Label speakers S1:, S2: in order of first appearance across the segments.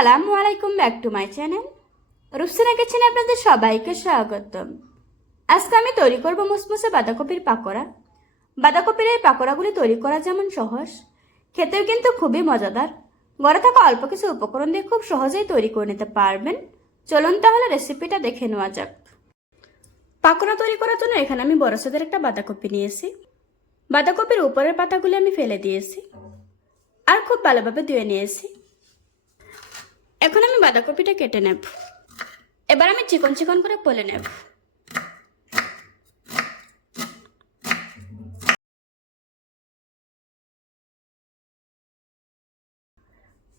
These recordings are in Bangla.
S1: আসসালামু আলাইকুম back to my channel. Rufsana কিচেনে আপনাদের সবাইকে স্বাগতম। আজকে আমি তৈরি করব মুসমুসে বাঁধাকপির পাকোড়া। বাঁধাকপির এই পাকোড়াগুলি তৈরি করা যেমন সহজ, খেতেও কিন্তু খুবই মজাদার। ঘরে থাকা অল্প কিছু উপকরণ দিয়ে খুব সহজেই তৈরি করে নিতে পারবেন। চলুন তাহলে রেসিপিটা দেখে নেওয়া যাক। পাকোড়া তৈরি করার জন্য এখানে আমি বড় সাদের একটা বাঁধাকপি নিয়েছি। বাঁধাকপির উপরের পাতাগুলি আমি ফেলে দিয়েছি। আর খুব ভালোভাবে ধুয়ে নিয়েছি। এখন আমি বাঁধাকপিটা কেটে নেব। এবার আমি চিকন চিকন করে পলে নেব।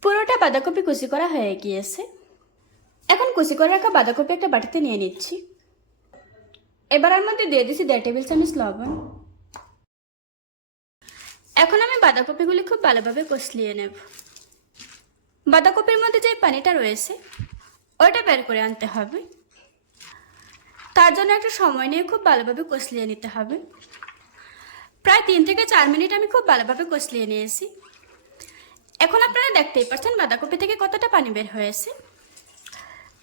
S1: পুরোটা বাঁধাকপি কুচি করা হয়ে গিয়েছে। এখন কুচি করে রাখা বাঁধাকপি একটা বাটিতে নিয়ে নিচ্ছি। এবার এর মধ্যে দিয়ে দিচ্ছি দেড় টেবিল চামচ লবণ। এখন আমি বাঁধাকপিগুলি খুব ভালোভাবে কষলিয়ে নেব। বাঁধাকপির মধ্যে যে পানিটা রয়েছে, ওইটা বের করে আনতে হবে। তার জন্য একটা সময় নিয়ে খুব ভালোভাবে কষলিয়ে নিতে হবে। প্রায় তিন থেকে চার মিনিট আমি খুব ভালোভাবে কষলিয়ে নিয়েছি। এখন আপনারা দেখতেই পাচ্ছেন বাঁধাকপি থেকে কতটা পানি বের হয়েছে।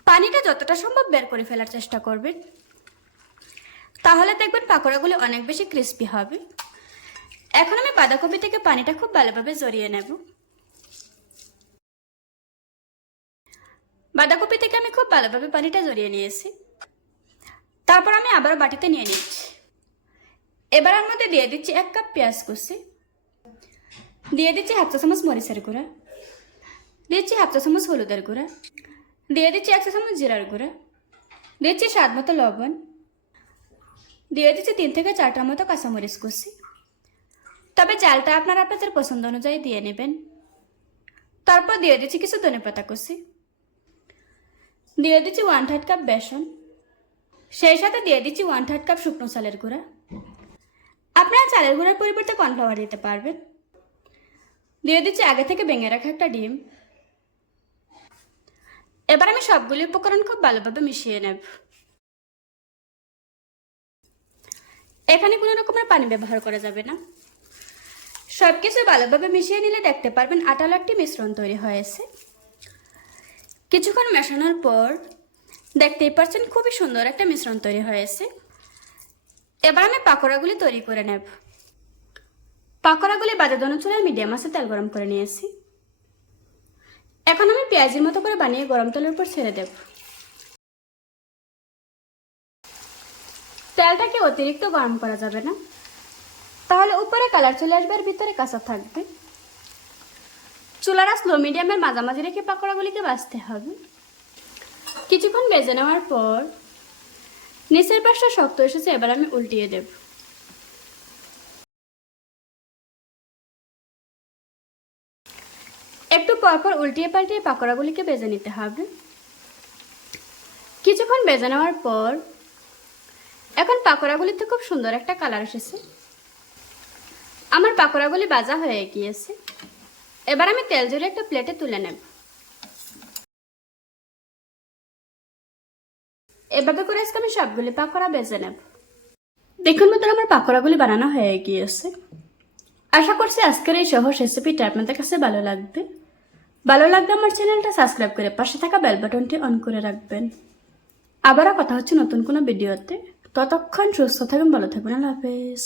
S1: পানিটা যতটা সম্ভব বের করে ফেলার চেষ্টা করবেন। তাহলে দেখবেন পাকোড়াগুলো অনেক বেশি ক্রিস্পি হবে। এখন আমি বাঁধাকপি থেকে পানিটা খুব ভালোভাবে জড়িয়ে নেব। বাঁধাকপি থেকে আমি খুব ভালোভাবে পানিটা জড়িয়ে নিয়েছি। তারপর আমি আবার বাটিতে নিয়ে নিচ্ছি। এবার এর মধ্যে দিয়ে দিচ্ছি এক কাপ পেঁয়াজ কুচি। দিয়ে দিচ্ছি হাফ চা চামচ মরিচের গুঁড়া। দিচ্ছি হাফ চা চামচ হলুদের গুঁড়া। দিয়ে দিচ্ছি এক চা চামচ জিরার গুঁড়া। দিচ্ছি স্বাদ মতো লবণ। দিয়ে দিচ্ছি তিন থেকে চারটার মতো কাঁচামরিচ কুচি। তবে চালটা আপনারা আপনাদের পছন্দ অনুযায়ী দিয়ে নেবেন। তারপর দিয়ে দিচ্ছি কিছু ধনে পাতা কুচি। দিয়ে দিচ্ছি ওয়ান থার্ড কাপ বেসন। সেই সাথে দিয়ে দিচ্ছি ওয়ান থার্ড কাপ শুকনো চালের গুঁড়া। আপনারা চালের গুঁড়ার পরিবর্তে কর্নফ্লাওয়ার দিতে পারবেন। দিয়ে দিচ্ছি আগে থেকে ভেঙে রাখা একটা ডিম। এবার আমি সবগুলি উপকরণ খুব ভালোভাবে মিশিয়ে নেব। এখানে কোনো রকমের পানি ব্যবহার করা যাবে না। সব কিছু ভালোভাবে মিশিয়ে নিলে দেখতে পারবেন আটালো একটি মিশ্রণ তৈরি হয়েছে। কিছুক্ষণ মেশানোর পর দেখতেই পাচ্ছেন খুবই সুন্দর একটা মিশ্রণ তৈরি হয়েছে। এবার আমি পাকোড়াগুলি তৈরি করে নেব। পাকোড়াগুলি বাজে দোনো চুলায় মিডিয়াম আছে তেল গরম করে নিয়েছি। এখন আমি পেঁয়াজের মতো করে বানিয়ে গরম তেলের উপর ছেড়ে দেব। তেলটাকে অতিরিক্ত গরম করা যাবে না। তাহলে উপরে কালার চলে আসবে আর ভিতরে কাঁচা থাকবে। চুলারা স্লো মিডিয়ামের মাঝামাঝি রেখে পাকোড়াগুলিকে বাছতে হবে। কিছুক্ষণ বেজে নেওয়ার পর নিচের পাশটা শক্ত এসেছে, এবার আমি উল্টিয়ে দেব। একটু পরপর উল্টিয়ে পাল্টিয়ে পাকোড়াগুলিকে বেজে নিতে হবে। কিছুক্ষণ বেজে নেওয়ার পর এখন পাকোড়াগুলিতে খুব সুন্দর একটা কালার এসেছে। আমার পাকোড়াগুলি বাজা হয়ে গিয়েছে। এবার আমি তেল জুড়ে একটা প্লেটে তুলে নেব। এভাবে করে আজকে আমি সবগুলি পাকোড়া বেজে নেব। দেখুন মতো আমার পাকোড়াগুলি বানানো হয়ে গিয়েছে। আশা করছি আজকের এই সহজ রেসিপিটা আপনাদের কাছে ভালো লাগবে। ভালো লাগলে আমার চ্যানেলটা সাবস্ক্রাইব করে পাশে থাকা বেল বাটনটি অন করে রাখবেন। আবারও কথা হচ্ছে নতুন কোনো ভিডিওতে ততক্ষণ সুস্থ থাকবেন ভালো থাকবেন আল্লাহ হাফেজ।